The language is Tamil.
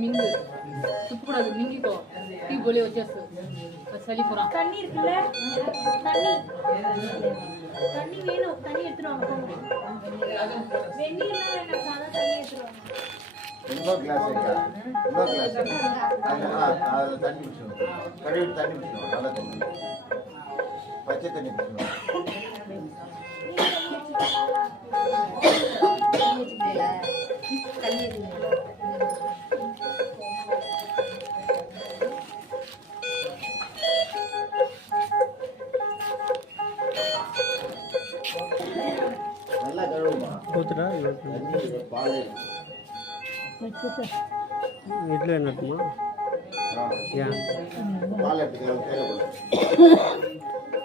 மிங்கு துப்பக்கூடாது, மிங்கிக்கோ. டீ போலே வச்சேஸ்து அது சளி போகிறான். தண்ணி இருக்குல்ல, தண்ணி தண்ணி வேணும், தண்ணி எடுத்துருவாங்க. வெந்நீர்லாம் வேணாம், சாதா தண்ணி எடுத்துருவாங்க. இன்னொரு கிளாஸ் வைக்கா, இன்னொரு கிளாஸ் அதில் தண்ணி பிடிச்சிடும், கழுவி தண்ணி பிடிச்சிடும், நல்ல தண்ணி, பச்சை தண்ணி பிடிச்சிடும். நல்லா கழுவுமா தண்ணி பால் வீட்டில் என்னட்டுமா பால் எடுத்துக்கலாம் தேவைப்படும்.